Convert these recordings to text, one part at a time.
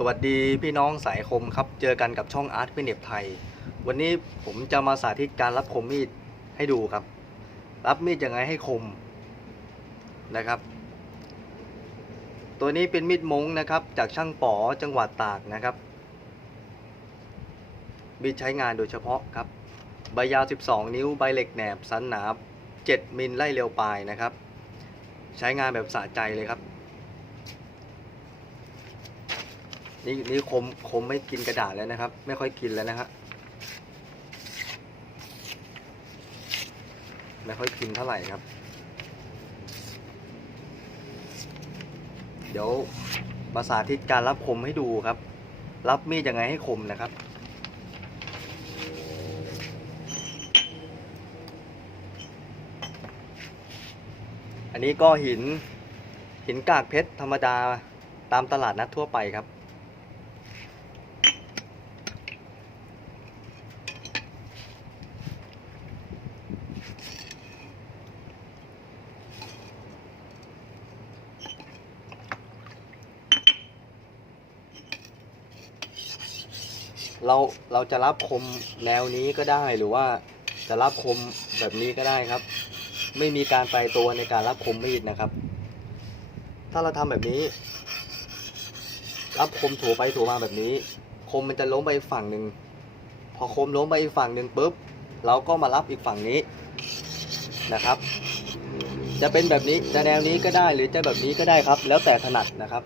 สวัสดีพี่น้องสายคมครับ เจอกันกับช่องอาร์ตเป็นเน็บไทย วันนี้ผมจะมาสาธิตการรับคมมีดให้ดูครับ รับมีดยังไงให้คมนะครับ ตัวนี้เป็นมีดมงนะครับ จากช่างป๋อจังหวัดตากนะครับ มีดใช้งานโดยเฉพาะครับ ใบยาว 12 นิ้วใบเหล็กแหนบ สันหนา7มิลไล่เร็วปลายนะครับ ใช้งานแบบสะใจเลยครับ นี่นี่คมคมไม่กินกระดาษแล้วนะครับ ไม่ค่อยกินแล้วนะฮะไม่ค่อยกินเท่าไหร่ครับ เดี๋ยวมาสาธิตการรับคมให้ดูครับ รับมีดยังไงให้คมนะครับอันนี้ก็หินหินกากเพชรธรรมดาตามตลาดนัดทั่วไปครับ เราเราจะรับคมแนวนี้ก็ได้หรือว่าจะรับคมแบบนี้ก็ได้ครับ ไม่มีการไตรตัวในการรับคมมีดนะครับ ถ้าเราทำแบบนี้ รับคมถูไปถูมาแบบนี้ คมมันจะล้มไปอีกฝั่งหนึ่งพอคมล้มไปอีกฝั่งหนึ่งปุ๊บ เราก็มารับอีกฝั่งนี้นะครับ จะเป็นแบบนี้จะแนวนี้ก็ได้หรือจะแบบนี้ก็ได้ครับ แล้วแต่ถนัดนะครับ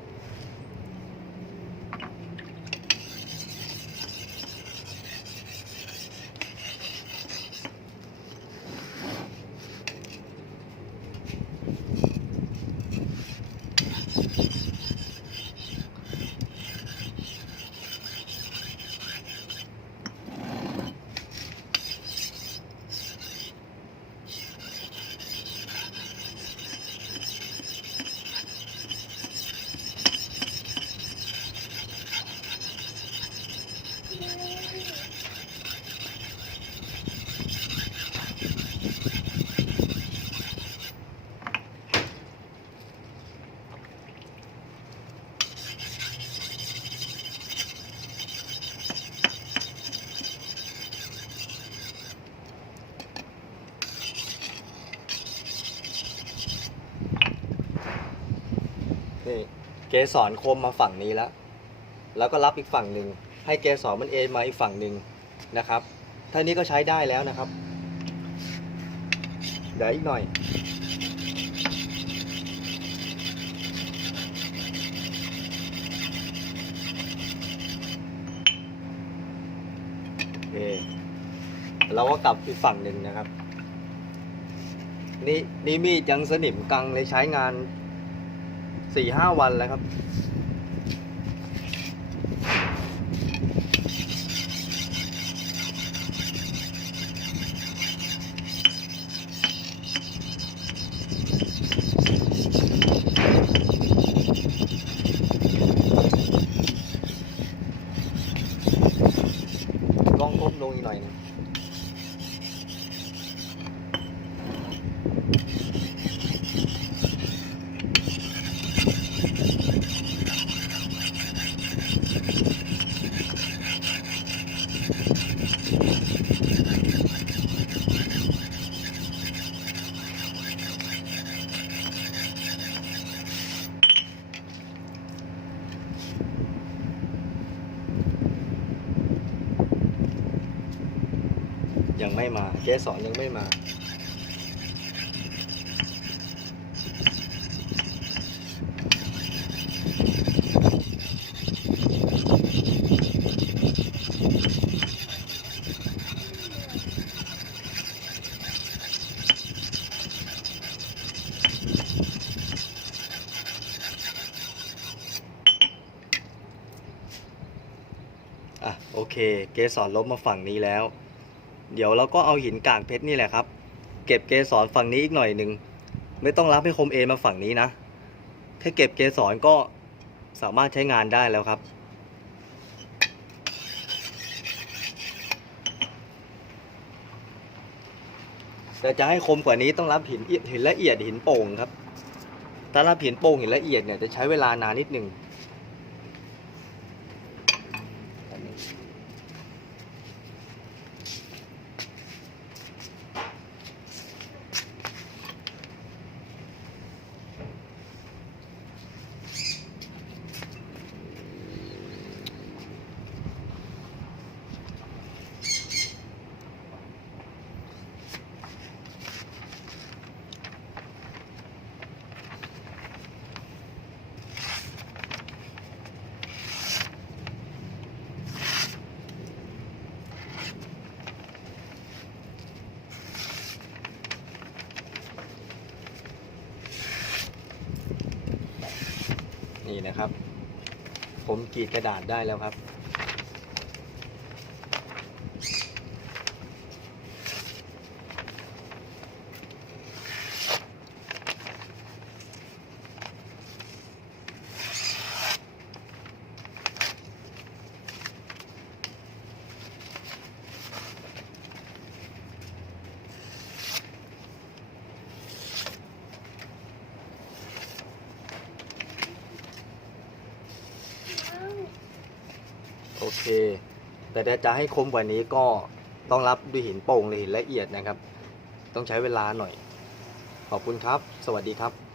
นี่เกสรคมมาฝั่งนี้แล้ว แล้วก็รับอีกฝั่งหนึ่ง ให้เกสรมันเอ็นมาอีกฝั่งหนึ่งนะครับท่านี้ก็ใช้ได้แล้วนะครับ เดี๋ยวอีกหน่อยเคเราก็กลับอีกฝั่งหนึ่งนะครับ นี่นี่มีดยังสนิมกังเลยใช้งาน สี่ห้าวันแล้วครับกล้องก้มลงอีกหน่อยหนึง ยังไม่มา เกสรยังไม่มา อะ โอเค เกสรลบมาฝั่งนี้แล้ว เดี๋ยวเราก็เอาหินกากเพชรนี่แหละครับ เก็บเกสรฝั่งนี้อีกหน่อยหนึ่งไม่ต้องรับให้คมเอมาฝั่งนี้นะแค่เก็บเกสรก็สามารถใช้งานได้แล้วครับ แต่จะให้คมกว่านี้ต้องรับหินเอียดหินละเอียดหินโป่งครับ ถ้ารับหินโป่งหินละเอียดเนี่ยจะใช้เวลานานนิดหนึ่ง นี่นะครับ ผมกรีดกระดาษได้แล้วครับ เค แต่ถ้าจะให้คมกว่านี้ก็ต้องรับด้วยหินโป่งหรือหินละเอียดนะครับ ต้องใช้เวลาหน่อย ขอบคุณครับ สวัสดีครับ